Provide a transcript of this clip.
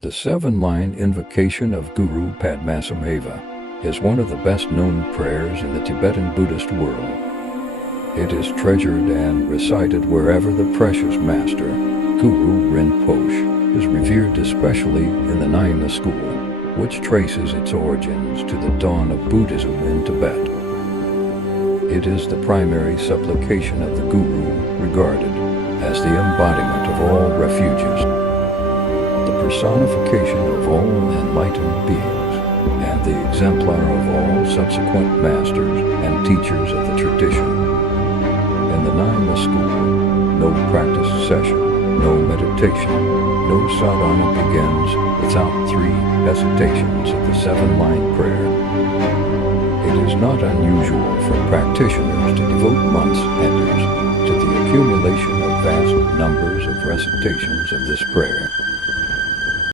The seven-line invocation of Guru Padmasambhava is one of the best-known prayers in the Tibetan Buddhist world. It is treasured and recited wherever the precious master, Guru Rinpoche, is revered, especially in the Nyingma school, which traces its origins to the dawn of Buddhism in Tibet. It is the primary supplication of the Guru, regarded as the embodiment of all refuges, the personification of all enlightened beings, and the exemplar of all subsequent masters and teachers of the tradition. In the Nyingma school, no practice session, no meditation, no sadhana begins without 3 recitations of the seven-line prayer. It is not unusual for practitioners to devote months and years to the accumulation of vast numbers of recitations of this prayer.